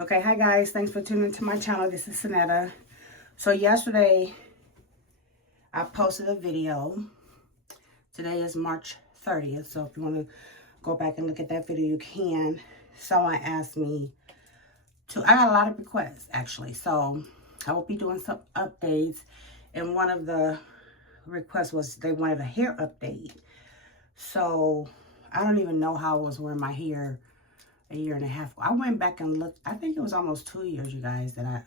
Okay, hi guys, thanks for tuning into my channel. This is Sonetta. So yesterday I posted a video. Today is March 30th, so if you want to go back and look at that video, you can. Someone asked me to, I got a lot of requests actually, so I will be doing some updates, and one of the requests was they wanted a hair update. So I don't even know how I was wearing my hair a year and a half ago. I went back and looked. I think it was almost 2 years, you guys, that I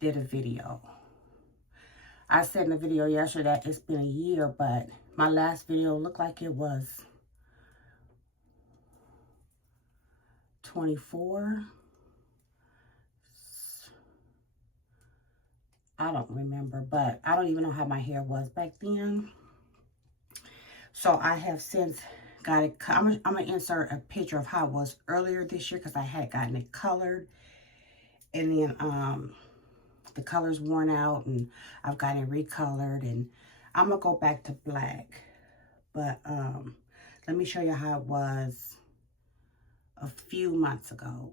did a video. I said in the video yesterday that it's been a year, but my last video looked like it was 24. I don't remember, but I don't even know how my hair was back then. So I have since got it. I'm gonna insert a picture of how it was earlier this year because I had gotten it colored, and then the color's worn out, and I've gotten it recolored, and I'm gonna go back to black. But let me show you how it was a few months ago.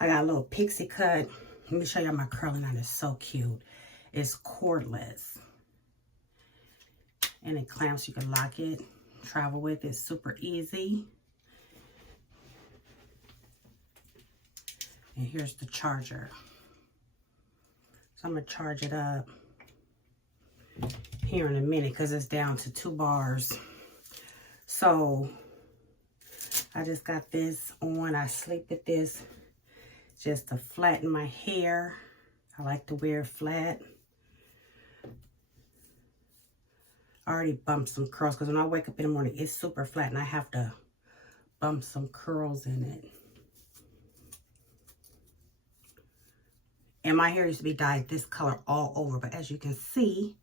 I got a little pixie cut. Let me show you my curling iron. It's so cute. It's cordless, and it clamps. You can lock it, travel with it. It's super easy. And here's the charger. So I'm gonna charge it up here in a minute because it's down to 2 bars. So I just got this on. I sleep with this just to flatten my hair. I like to wear it flat. I already bumped some curls because when I wake up in the morning, it's super flat and I have to bump some curls in it. And my hair used to be dyed this color all over, but as you can see,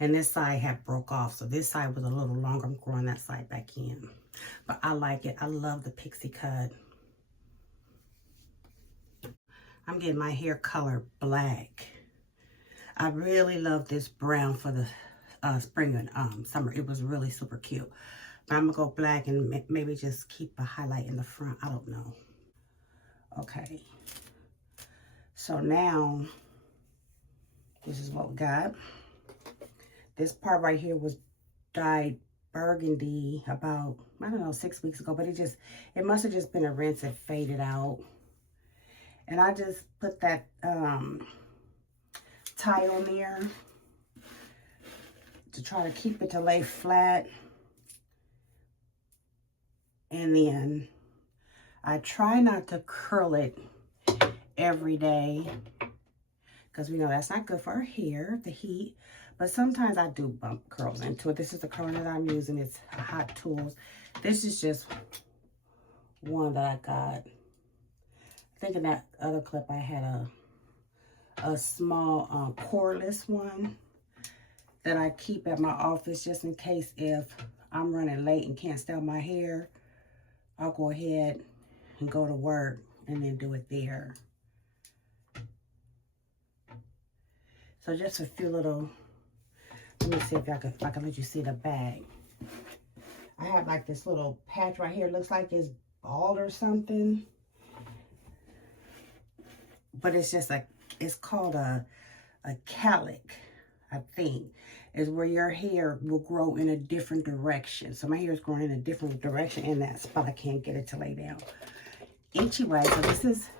and this side had broke off, so this side was a little longer. I'm growing that side back in. But I like it. I love the pixie cut. I'm getting my hair colored black. I really love this brown for the spring and summer. It was really super cute. But I'm going to go black and maybe just keep a highlight in the front. I don't know. Okay. So now, this is what we got. This part right here was dyed burgundy about, I don't know, 6 weeks ago. But it must have just been a rinse and faded out. And I just put that tie on there to try to keep it to lay flat. And then I try not to curl it every day because we know that's not good for our hair, the heat. But sometimes I do bump curls into it. This is the curler that I'm using. It's Hot Tools. This is just one that I got. I think in that other clip I had a small cordless one that I keep at my office just in case if I'm running late and can't style my hair. I'll go ahead and go to work and then do it there. So just a few little, let me see if I can let you see the bag. I have like this little patch right here. It looks like it's bald or something. But it's just it's called a calic, I think. Is where your hair will grow in a different direction. So my hair is growing in a different direction in that spot. I can't get it to lay down. Anyway, so this is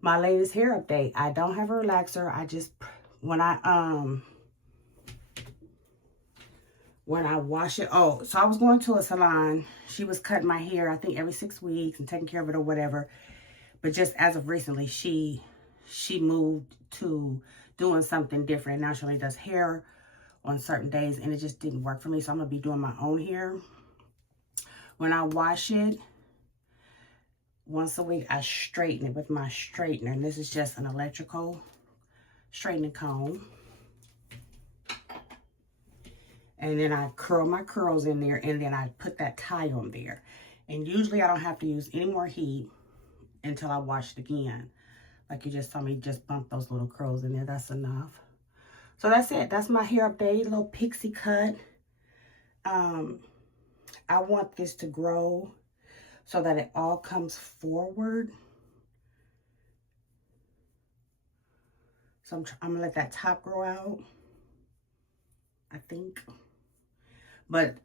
my latest hair update. I don't have a relaxer. I just, when I wash it, so I was going to a salon. She was cutting my hair, I think every 6 weeks and taking care of it or whatever. But just as of recently, she moved to doing something different. Now she only does hair on certain days, and it just didn't work for me. So I'm going to be doing my own hair. When I wash it, once a week, I straighten it with my straightener. And this is just an electrical straightening comb. And then I curl my curls in there, and then I put that tie on there. And usually I don't have to use any more heat until I wash it again. Like you just saw me just bump those little curls in there. That's enough. So that's it. That's my hair update. Little pixie cut. I want this to grow so that it all comes forward. So I'm gonna let that top grow out, I think. But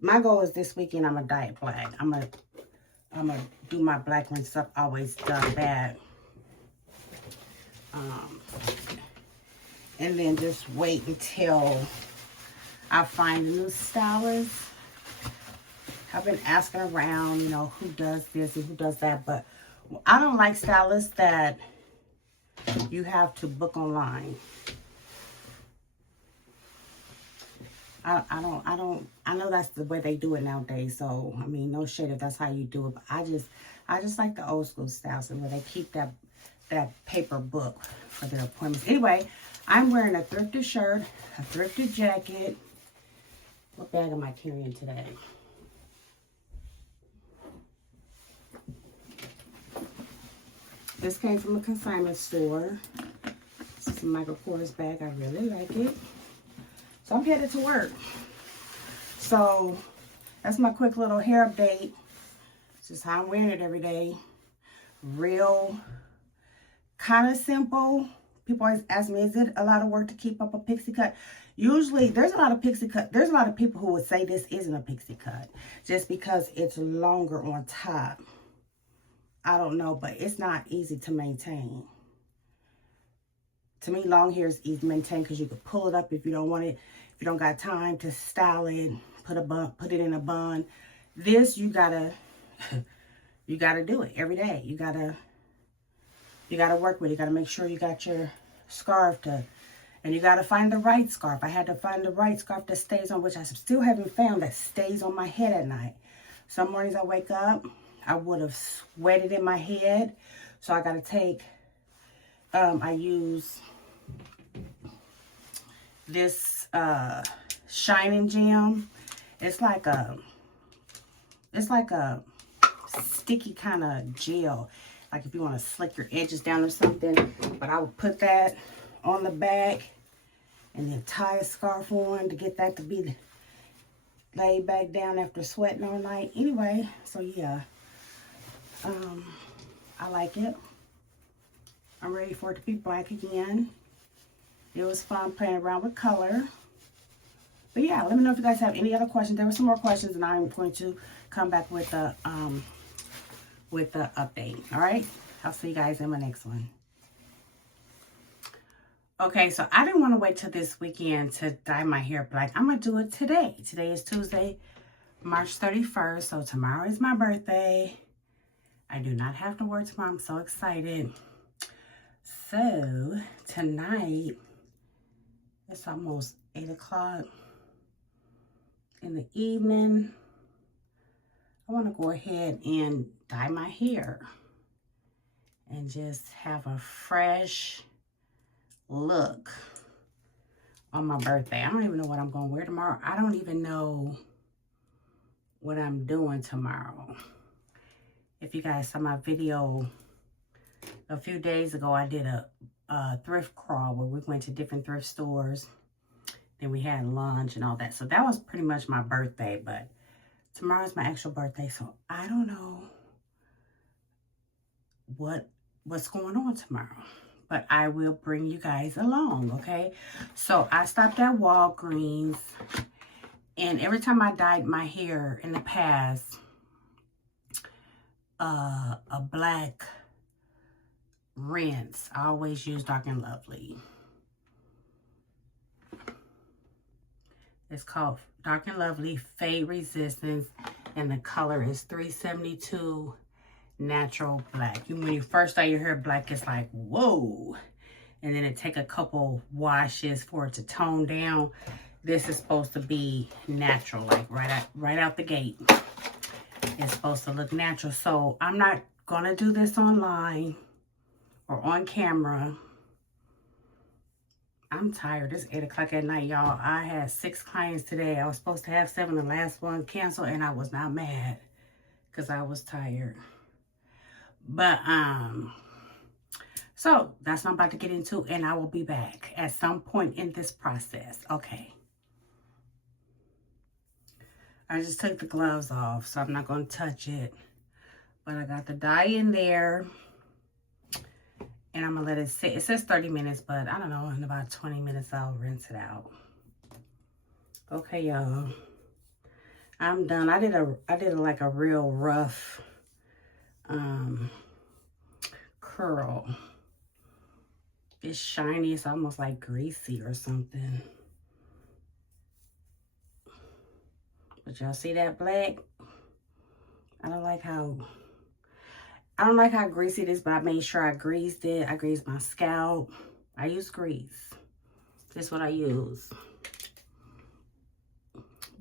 my goal is this weekend I'm gonna dye it black. I'm gonna do my black rinse up, always done bad. And then just wait until I find a new stylist. I've been asking around, you know, who does this and who does that, but I don't like stylists that you have to book online. I know that's the way they do it nowadays, so I mean, no shade if that's how you do it, but I just like the old school styles where they keep that paper book for their appointments. Anyway, I'm wearing a thrifted shirt, a thrifted jacket. What bag am I carrying today? This came from a consignment store. This is a Michael Kors bag. I really like it. So I'm headed to work. So that's my quick little hair update. This is how I'm wearing it every day. Real, kind of simple. People always ask me, is it a lot of work to keep up a pixie cut? Usually, there's a lot of pixie cut. There's a lot of people who would say this isn't a pixie cut just because it's longer on top. I don't know, but it's not easy to maintain. To me, long hair is easy to maintain because you can pull it up if you don't want it. If you don't got time to style it, put it in a bun. This you gotta do it every day. You gotta work with it. You gotta make sure you got your scarf and you gotta find the right scarf. I had to find the right scarf that stays on, which I still haven't found, that stays on my head at night. Some mornings I wake up, I would have sweated in my head. So I gotta take, I use this Shining Gem. It's like a sticky kind of gel, like if you want to slick your edges down or something. But I would put that on the back and then tie a scarf on to get that to be laid back down after sweating all night. Anyway, so yeah, I like it. I'm ready for it to be black again. It was fun playing around with color. But yeah, let me know if you guys have any other questions. There were some more questions, and I'm going to come back with the update. All right, I'll see you guys in my next one. Okay, so I didn't want to wait till this weekend to dye my hair black. I'm gonna do it today. Today is Tuesday, March 31st. So tomorrow is my birthday. I do not have to work tomorrow. I'm so excited. So tonight, it's almost 8 o'clock in the evening. I want to go ahead and dye my hair and just have a fresh look on my birthday. I don't even know what I'm going to wear tomorrow. I don't even know what I'm doing tomorrow. If you guys saw my video a few days ago, I did a thrift crawl where we went to different thrift stores. Then we had lunch and all that. So that was pretty much my birthday. But tomorrow's my actual birthday. So I don't know what's going on tomorrow. But I will bring you guys along, okay? So I stopped at Walgreens. And every time I dyed my hair in the past, a black rinse, I always use Dark and Lovely. It's called Dark and Lovely Fade Resistance, and the color is 372 Natural Black. When you first dye your hair black, it's like, whoa. And then it take a couple washes for it to tone down. This is supposed to be natural, like right out the gate. It's supposed to look natural. So I'm not gonna do this online or on camera. I'm tired. It's 8 o'clock at night, y'all. I had 6 clients today. I was supposed to have 7. The last one canceled, and I was not mad because I was tired. But so that's what I'm about to get into, and I will be back at some point in this process. Okay. I just took the gloves off, so I'm not going to touch it. But I got the dye in there. And I'm going to let it sit. It says 30 minutes, but I don't know. In about 20 minutes, I'll rinse it out. Okay, y'all. I'm done. I did like a real rough curl. It's shiny. It's almost like greasy or something. But y'all see that black? I don't like how greasy it is, but I made sure I greased it. I greased my scalp. I use grease. This is what I use.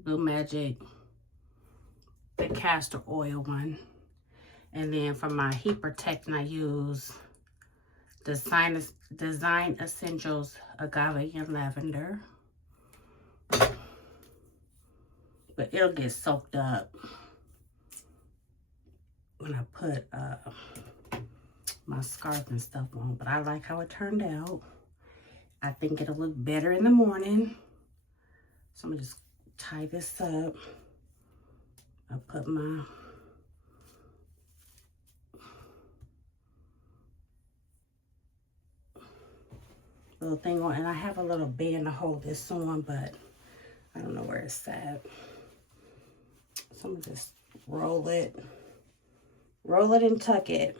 Blue Magic, the castor oil one. And then for my heat protectant, I use Design Essentials Agave and Lavender. But it'll get soaked up when I put my scarf and stuff on. But I like how it turned out. I think it'll look better in the morning. So I'm gonna just tie this up. I'll put my little thing on, and I have a little band to hold this on, but I don't know where it's at. So I'm gonna just roll it and tuck it.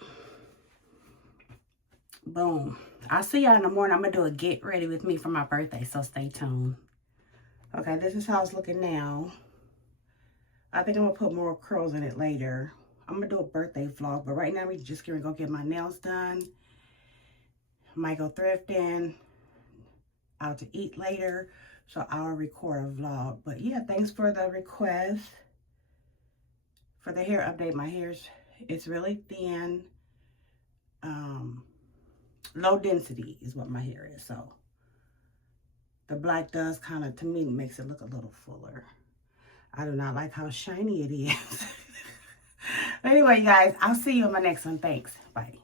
Boom. I'll see y'all in the morning. I'm gonna do a get ready with me for my birthday, so stay tuned. Okay, this is how it's looking now. I think I'm gonna put more curls in it later. I'm gonna do a birthday vlog, but right now we just gonna go get my nails done. Might go thrifting, out to eat later, so I'll record a vlog. But yeah, thanks for the request for the hair update. My hair's, it's really thin, low density is what my hair is. So the black does kind of, to me, makes it look a little fuller. I do not like how shiny it is. Anyway, guys, I'll see you in my next one. Thanks. Bye.